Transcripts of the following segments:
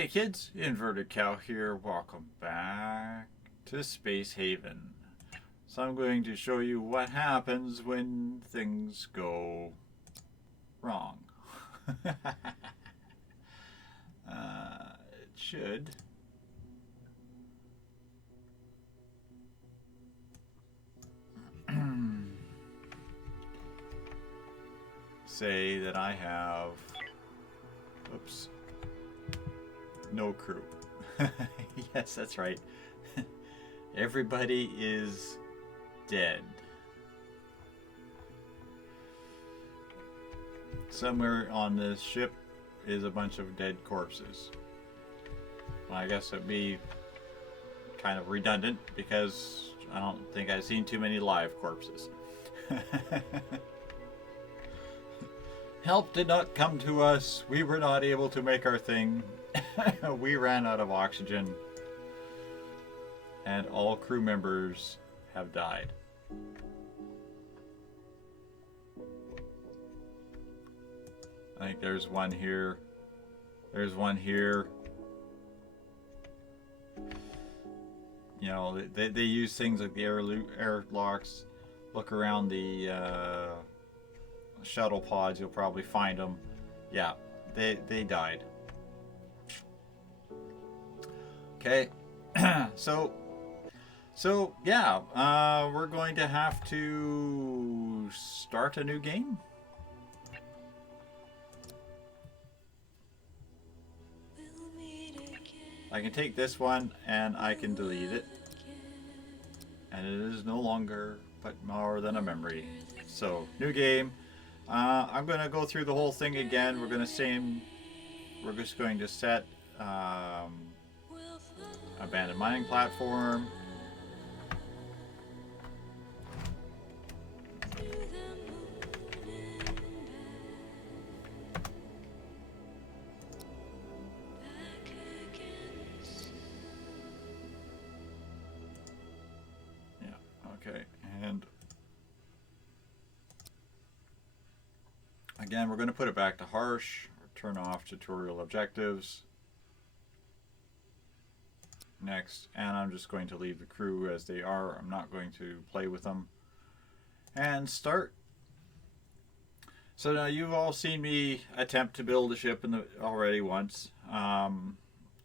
Hey kids, Inverted Cow here. Welcome back to Space Haven. So I'm going to show you what happens when things go wrong. It should. Say that I have, oops, no crew. Yes, that's right. Everybody is dead. Somewhere on this ship is a bunch of dead corpses. Well, I guess it'd be kind of redundant because I don't think I've seen too many live corpses. Help did not come to us. We were not able to make our thing. We ran out of oxygen. And all crew members have died. I think there's one here. There's one here. You know, they use things like the airlocks. Look around the shuttle pods, you'll probably find them. Yeah, they died. Okay, so yeah, we're going to have to start a new game. I can take this one and I can delete it, and it is no longer but more than a memory. So new game. I'm going to go through the whole thing again. We're just going to set abandoned mining platform. Yeah, okay. And again, we're going to put it back to harsh, turn off tutorial objectives. Next, and I'm just going to leave the crew as they are. I'm not going to play with them. And start. So now you've all seen me attempt to build a ship already once. And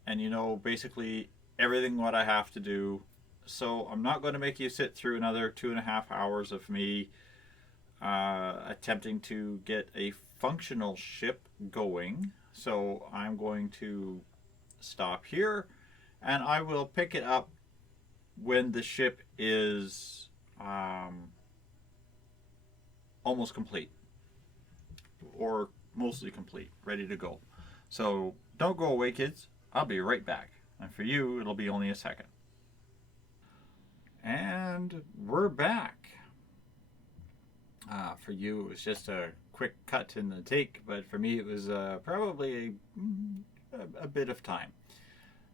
you know basically everything what I have to do. So I'm not going to make you sit through another 2.5 hours of me attempting to get a functional ship going. So I'm going to stop here, and I will pick it up when the ship is almost complete, or mostly complete, ready to go. So don't go away, kids. I'll be right back. And for you, it'll be only a second. And we're back. For you, it was just a quick cut in the take, but for me, it was probably a bit of time.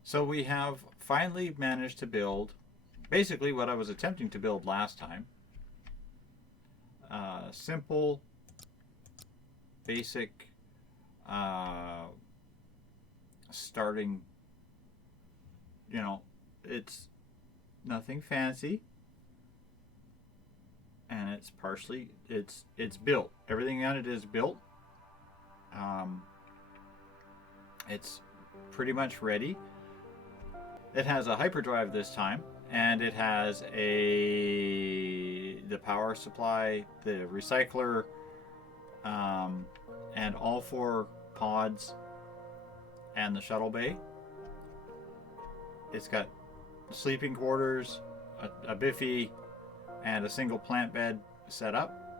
So we have finally managed to build basically what I was attempting to build last time. Simple, basic, starting, you know, it's nothing fancy. And it's partially, it's built. Everything on it is built. It's pretty much ready. It has a hyperdrive this time, and it has the power supply, the recycler, and all 4 pods, and the shuttle bay. It's got sleeping quarters, a biffy, and a single plant bed set up.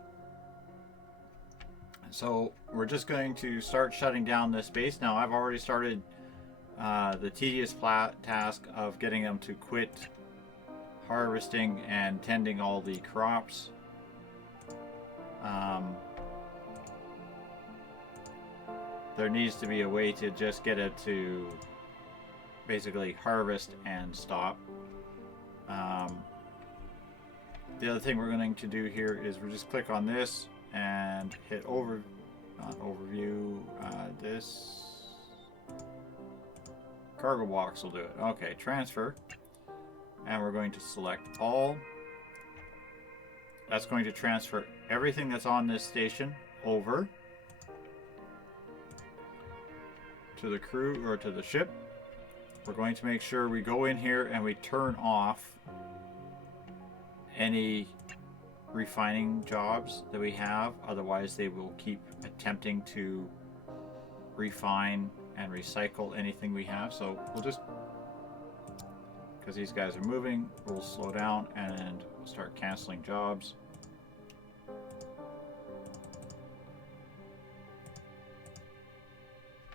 So we're just going to start shutting down this base. Now I've already started the tedious task of getting them to quit harvesting and tending all the crops. There needs to be a way to just get it to basically harvest and stop. The other thing we're going to do here is we'll just click on this and hit overview, this, Cargo box will do it. Okay, transfer. And we're going to select all. That's going to transfer everything that's on this station over to the crew or to the ship. We're going to make sure we go in here and we turn off any refining jobs that we have. Otherwise, they will keep attempting to refine and recycle anything we have. So we'll just, because these guys are moving, we'll slow down and we'll start canceling jobs.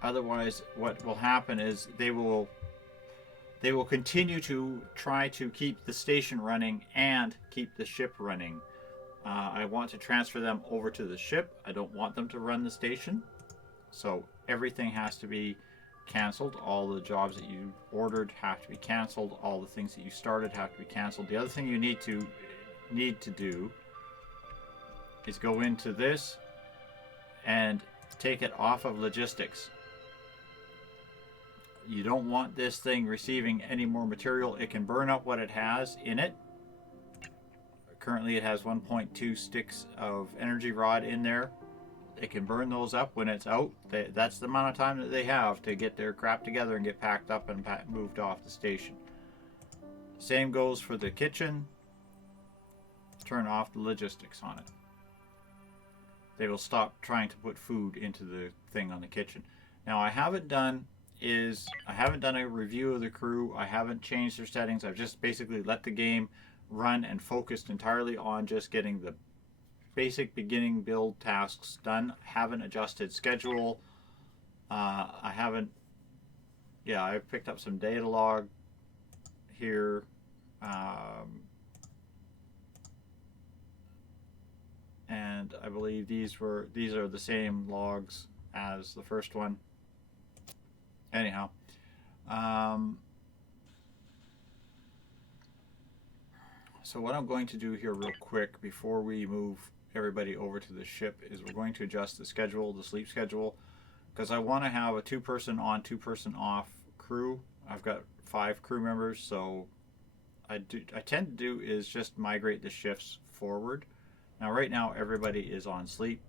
Otherwise, what will happen is they will continue to try to keep the station running and keep the ship running. I want to transfer them over to the ship. I don't want them to run the station. So everything has to be canceled. All the jobs that you ordered have to be canceled. All the things that you started have to be canceled. The other thing you need to do is go into this and take it off of logistics. You don't want this thing receiving any more material. It can burn up what it has in it. Currently it has 1.2 sticks of energy rod in there. It can burn those up when it's out. That's the amount of time that they have to get their crap together and get packed up and moved off the station. Same goes for the kitchen. Turn off the logistics on it. They will stop trying to put food into the thing on the kitchen. Now I haven't done a review of the crew. I haven't changed their settings. I've just basically let the game run and focused entirely on just getting the basic beginning build tasks done. Haven't adjusted schedule. I've picked up some data log here. And I believe these are the same logs as the first one. Anyhow, so what I'm going to do here real quick before we move everybody over to the ship is we're going to adjust the schedule, the sleep schedule, because I want to have a 2-person on, 2-person off crew. I've got 5 crew members, so I tend to do is just migrate the shifts forward. Now right now everybody is on sleep,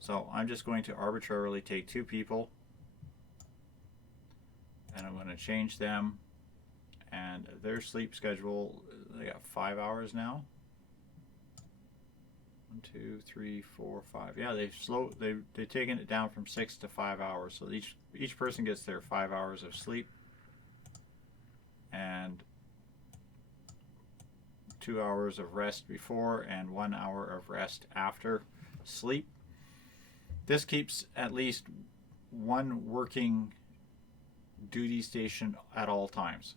so I'm just going to arbitrarily take 2 people and I'm going to change them, and their sleep schedule, they got 5 hours now. 1, 2, 3, 4, 5. Yeah, they've taken it down from 6 to 5 hours. So each person gets their 5 hours of sleep and 2 hours of rest before and 1 hour of rest after sleep. This keeps at least one working duty station at all times.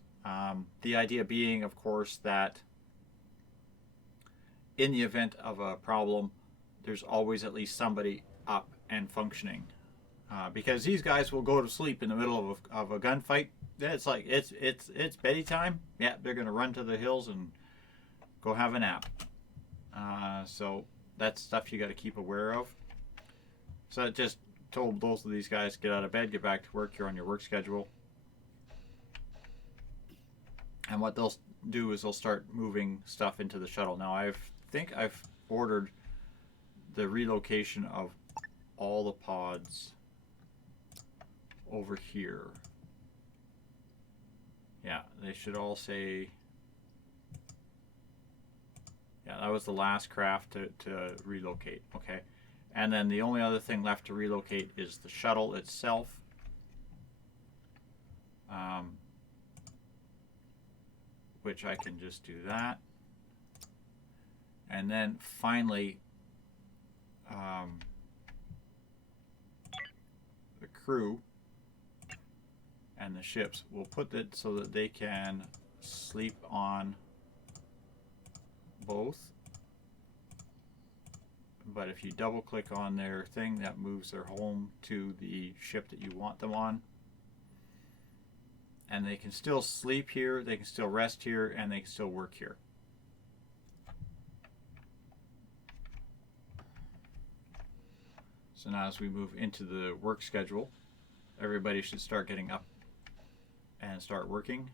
The idea being, of course, that in the event of a problem, there's always at least somebody up and functioning. Because these guys will go to sleep in the middle of a gunfight. It's like it's bedtime time. Yeah, they're going to run to the hills and go have a nap. So that's stuff you got to keep aware of. So I just told both of these guys, get out of bed, get back to work. You're on your work schedule. And what they'll do is they'll start moving stuff into the shuttle. Now I think I've ordered the relocation of all the pods over here. Yeah, they should all say, yeah, that was the last craft to relocate. Okay. And then the only other thing left to relocate is the shuttle itself. Which I can just do that. And then finally, the crew and the ships, will put it so that they can sleep on both. But if you double click on their thing, that moves their home to the ship that you want them on. And they can still sleep here, they can still rest here, and they can still work here. So now as we move into the work schedule, everybody should start getting up and start working.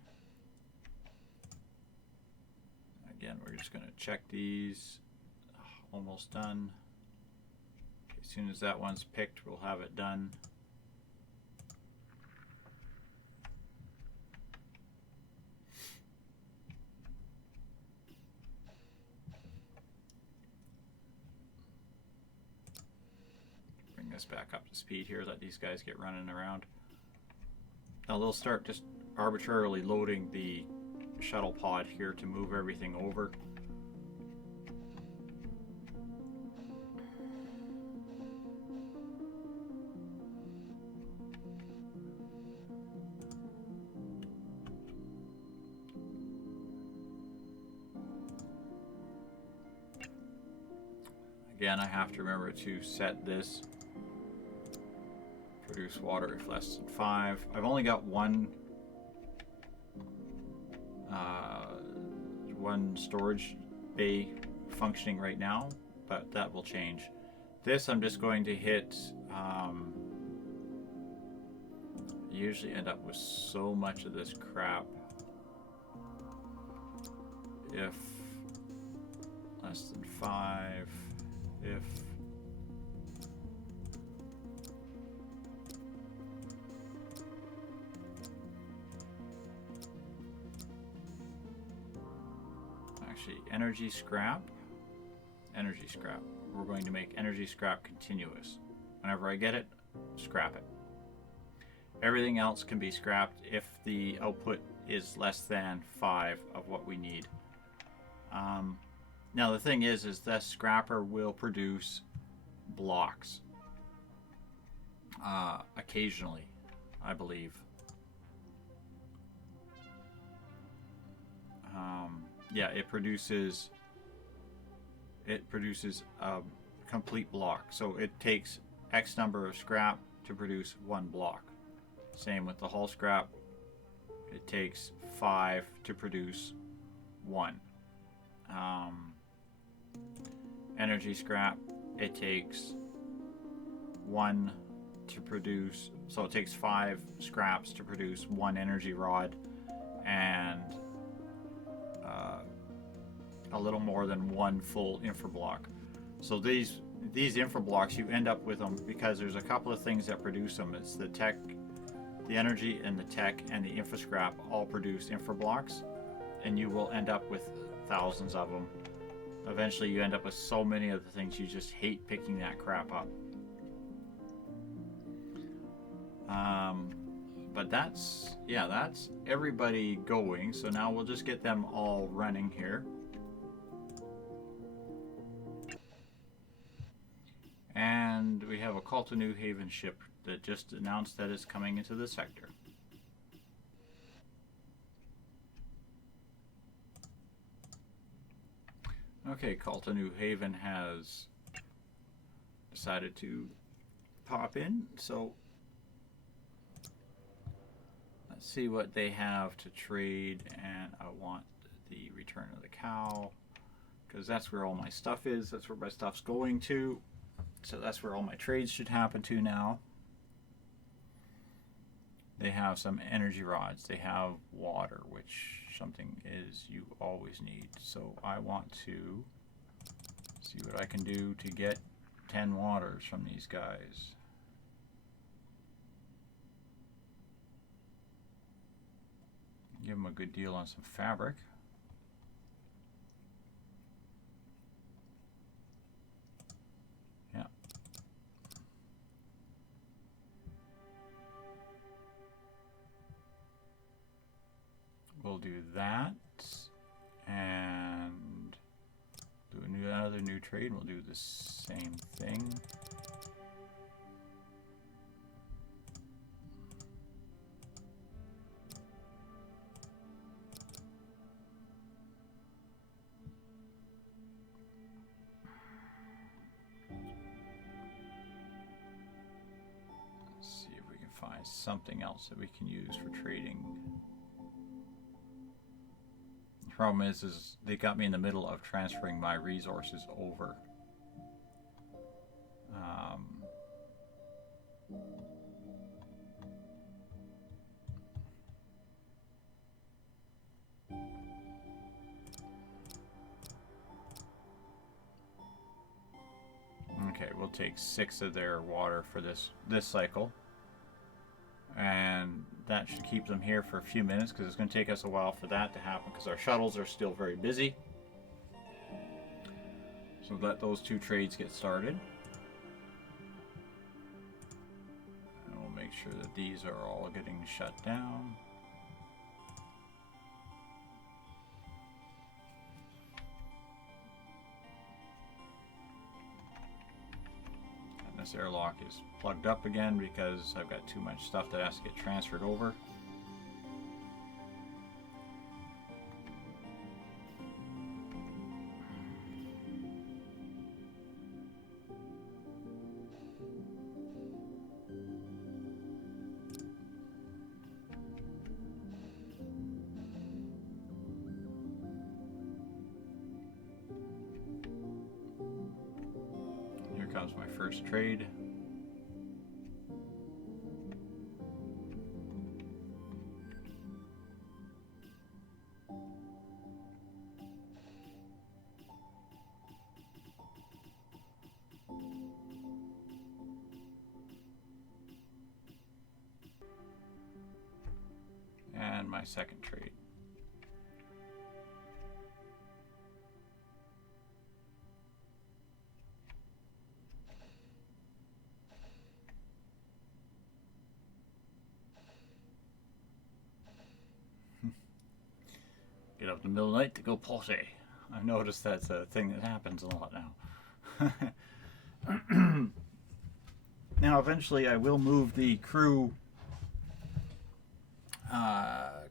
Again, we're just going to check these. Almost done. As soon as that one's picked, we'll have it done. Bring this back up to speed here, let these guys get running around. Now they'll start just arbitrarily loading the shuttle pod here to move everything over. Again, I have to remember to set this. Produce water if less than 5. I've only got one storage bay functioning right now, but that will change. This I'm just going to hit. Usually end up with so much of this crap. If less than 5, if energy scrap. We're going to make energy scrap continuous. Whenever I get it, scrap it. Everything else can be scrapped if the output is less than 5 of what we need. Now the thing is that scrapper will produce blocks occasionally, I believe. Yeah, it produces a complete block. So it takes X number of scrap to produce one block. Same with the hull scrap. It takes 5 to produce 1. Energy scrap, it takes 1 to produce, so it takes 5 scraps to produce 1 energy rod, and a little more than 1 full infra block. So these infra blocks, you end up with them because there's a couple of things that produce them. It's the tech, the energy, and the tech, and the infra scrap all produce infra blocks, and you will end up with thousands of them. Eventually you end up with so many of the things you just hate picking that crap up. But that's everybody going. So now we'll just get them all running here. And we have a Cow2 New Haven ship that just announced that it's coming into the sector. Okay, Cow2 New Haven has decided to pop in, so let's see what they have to trade. And I want the return of the cow, because that's where all my stuff is. That's where my stuff's going to. So that's where all my trades should happen to now. They have some energy rods. They have water, which something is you always need. So I want to see what I can do to get 10 waters from these guys. Give them a good deal on some fabric. Yeah. We'll do that, and do another new trade. We'll do the same thing. Let's see if we can find something else that we can use for trading. Problem is they got me in the middle of transferring my resources over. Okay, we'll take 6 of their water for this cycle. And that should keep them here for a few minutes, because it's going to take us a while for that to happen, because our shuttles are still very busy. So let those 2 trades get started. And we'll make sure that these are all getting shut down. This airlock is plugged up again because I've got too much stuff that has to get transferred over. Comes my first trade. And my second trade. Get up in the middle of the night to go potty. I've noticed that's a thing that happens a lot now. Now, eventually, I will move the crew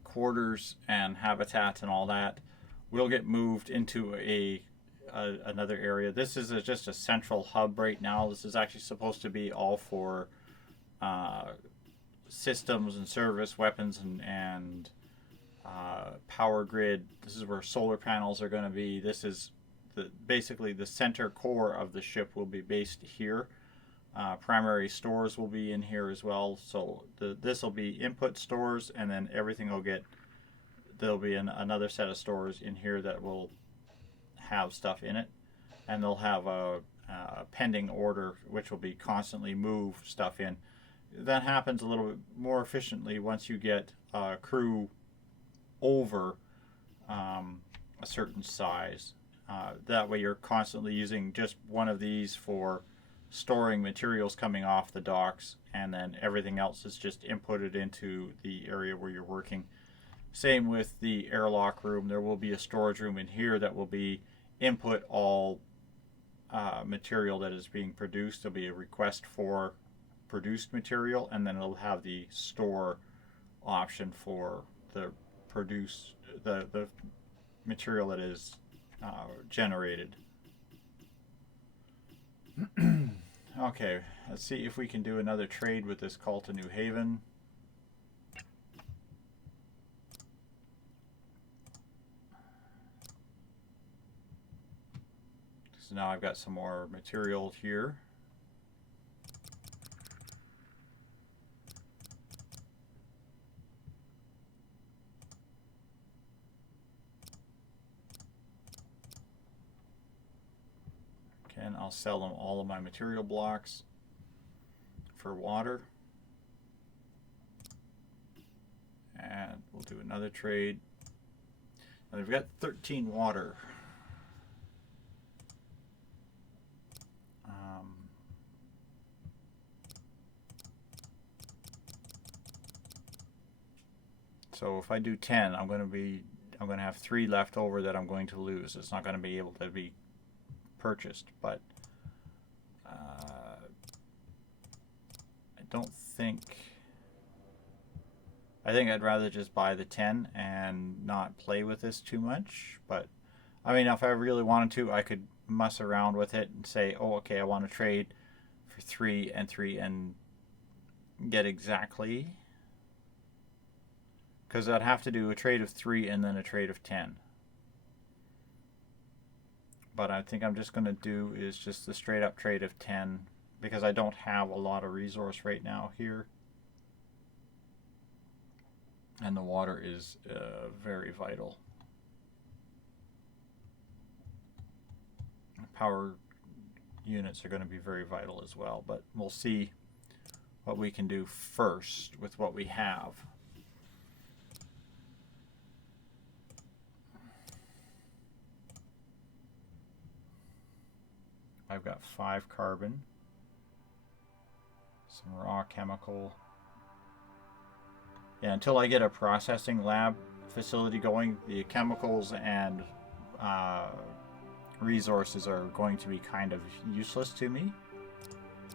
quarters and habitats and all that. Will get moved into another area. This is just a central hub right now. This is actually supposed to be all for systems and service, weapons and power grid. This is where solar panels are going to be. This is basically the center core of the ship will be based here. Primary stores will be in here as well. So this will be input stores, and then everything will get. There'll be another set of stores in here that will have stuff in it, and they'll have a pending order, which will be constantly move stuff in. That happens a little bit more efficiently once you get crew over a certain size. That way you're constantly using just one of these for storing materials coming off the docks, and then everything else is just inputted into the area where you're working. Same with the airlock room. There will be a storage room in here that will be input all material that is being produced. There'll be a request for produced material, and then it'll have the store option for the material that is generated. Okay, let's see if we can do another trade with this call to New Haven. So now I've got some more material here. And I'll sell them all of my material blocks for water. And we'll do another trade. And we've got 13 water. So if I do 10, I'm going to have 3 left over that I'm going to lose. It's not going to be able to be purchased, but I think I'd rather just buy the 10 and not play with this too much. But I mean, if I really wanted to, I could mess around with it and say, oh, okay, I want to trade for 3 and 3 and get exactly, because I'd have to do a trade of 3 and then a trade of 10. But I think I'm just going to do is just the straight up trade of 10, because I don't have a lot of resource right now here. And the water is very vital. Power units are going to be very vital as well, but we'll see what we can do first with what we have. I've got 5 carbon, some raw chemical. Yeah, until I get a processing lab facility going, the chemicals and resources are going to be kind of useless to me.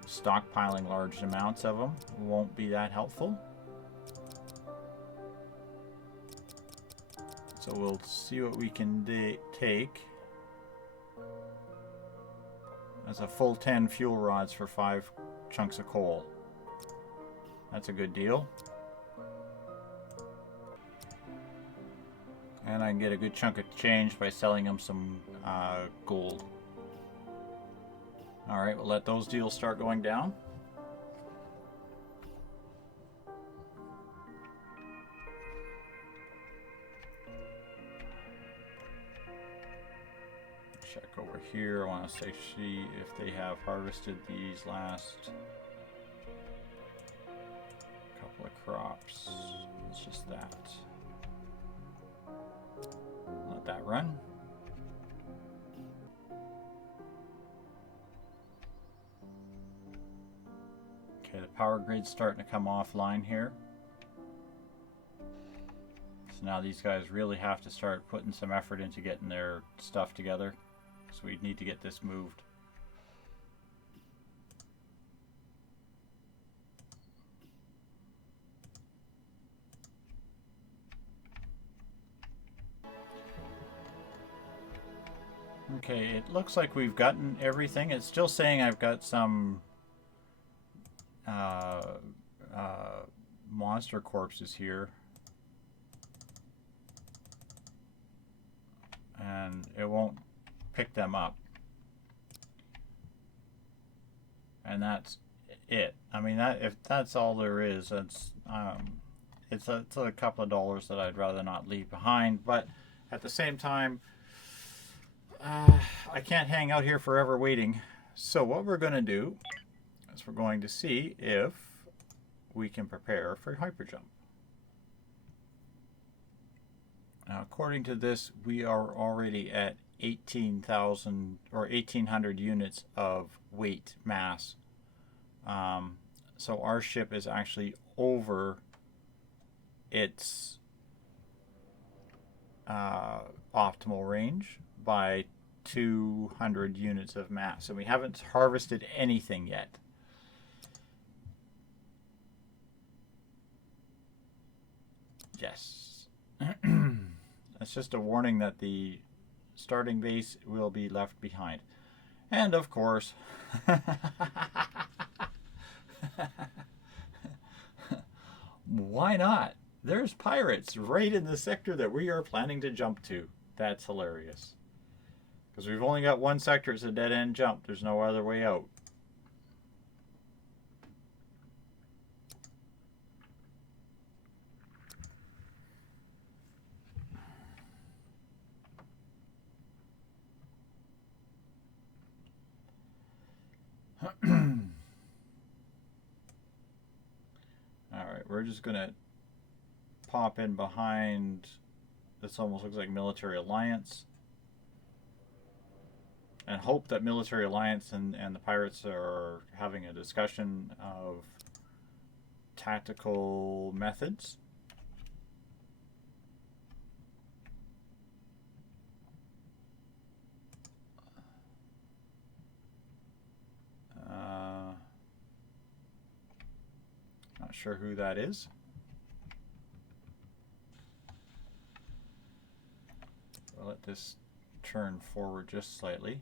Stockpiling large amounts of them won't be that helpful. So we'll see what we can take. That's a full 10 fuel rods for 5 chunks of coal. That's a good deal. And I can get a good chunk of change by selling them some gold. Alright, we'll let those deals start going down. Check over here. I want to see if they have harvested these last couple of crops. It's just that. Let that run. Okay, the power grid's starting to come offline here. So now these guys really have to start putting some effort into getting their stuff together. So we need to get this moved. Okay, it looks like we've gotten everything. It's still saying I've got some monster corpses here. And it won't pick them up. And that's it. I mean, if that's all there is, it's a couple of dollars that I'd rather not leave behind. But at the same time, I can't hang out here forever waiting. So what we're going to do is we're going to see if we can prepare for hyperjump. Now, according to this, we are already at 18,000 or 1,800 units of weight mass. So our ship is actually over its optimal range by 200 units of mass. So we haven't harvested anything yet. Yes. That's just a warning that the starting base will be left behind. And of course, why not? There's pirates right in the sector that we are planning to jump to. That's hilarious. Because we've only got one sector, it's a dead-end jump. There's no other way out. Alright, we're just going to pop in behind. This almost looks like Military Alliance. And hope that Military Alliance and the pirates are having a discussion of tactical methods. Not sure who that is. I'll let this turn forward just slightly.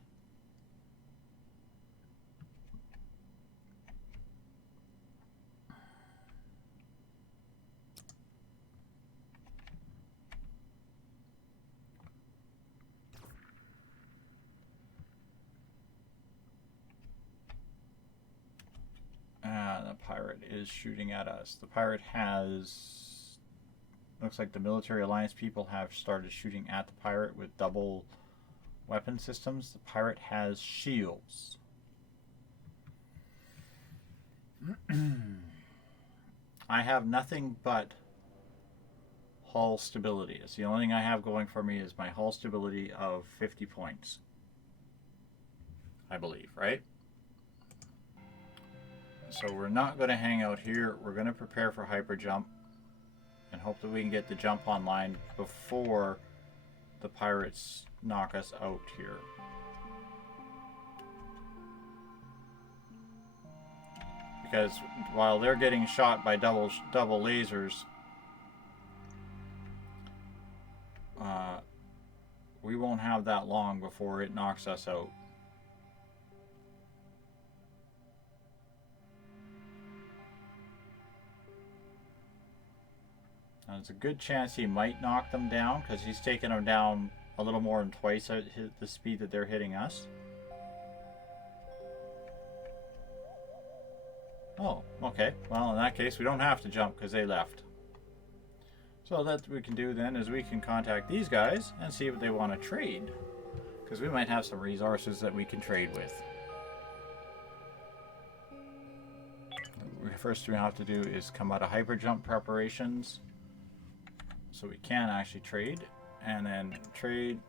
The pirate is shooting at us. The pirate has... Looks like the Military Alliance people have started shooting at the pirate with double weapon systems. The pirate has shields. I have nothing but hull stability. It's the only thing I have going for me is my hull stability of 50 points. I believe, right? So we're not going to hang out here. We're going to prepare for hyper jump and hope that we can get the jump online before the pirates knock us out here. Because while they're getting shot by double lasers, we won't have that long before it knocks us out. And there's a good chance he might knock them down because he's taking them down a little more than twice at the speed that they're hitting us. Oh, okay. Well, in that case, we don't have to jump because they left. So what we can do then is we can contact these guys and see what they want to trade. Because we might have some resources that we can trade with. First thing we have to do is come out of hyper jump preparations. So we can actually trade. And then trade.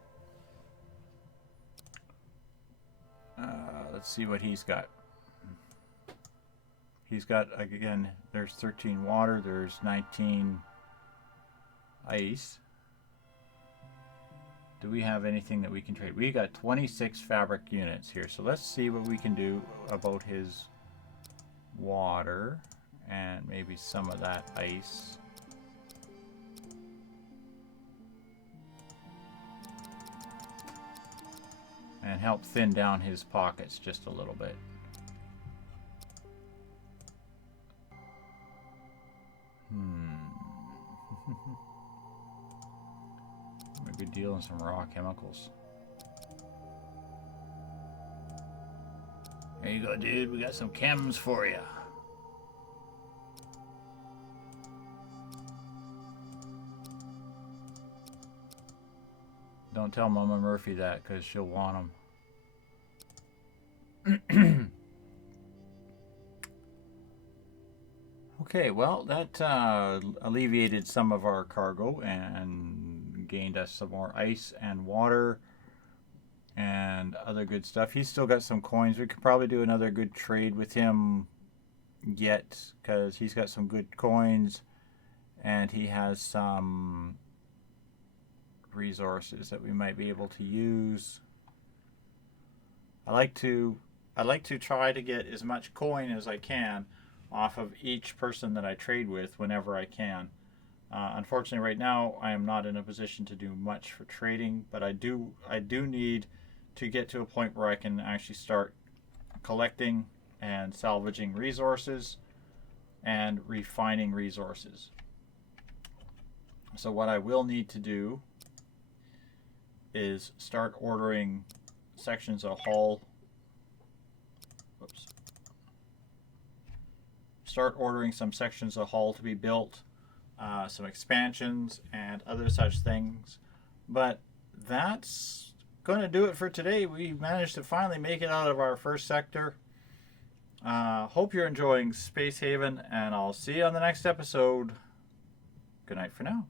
Let's see what he's got. He's got, again, there's 13 water, there's 19 ice. Do we have anything that we can trade? We got 26 fabric units here, so let's see what we can do about his water and maybe some of that ice. And help thin down his pockets just a little bit. A good deal on some raw chemicals. There you go, dude. We got some chems for you. Don't tell Mama Murphy that because she'll want them. Okay, well, that alleviated some of our cargo and gained us some more ice and water and other good stuff. He's still got some coins. We could probably do another good trade with him yet because he's got some good coins and he has some resources that we might be able to use. I like to try to get as much coin as I can off of each person that I trade with whenever I can. Unfortunately, right now I am not in a position to do much for trading, but I do need to get to a point where I can actually start collecting and salvaging resources and refining resources. So what I will need to do is start ordering sections of hull. Whoops. Start ordering some sections of hull to be built, some expansions and other such things. But that's going to do it for today. We managed to finally make it out of our first sector. Hope you're enjoying Space Haven, and I'll see you on the next episode. Good night for now.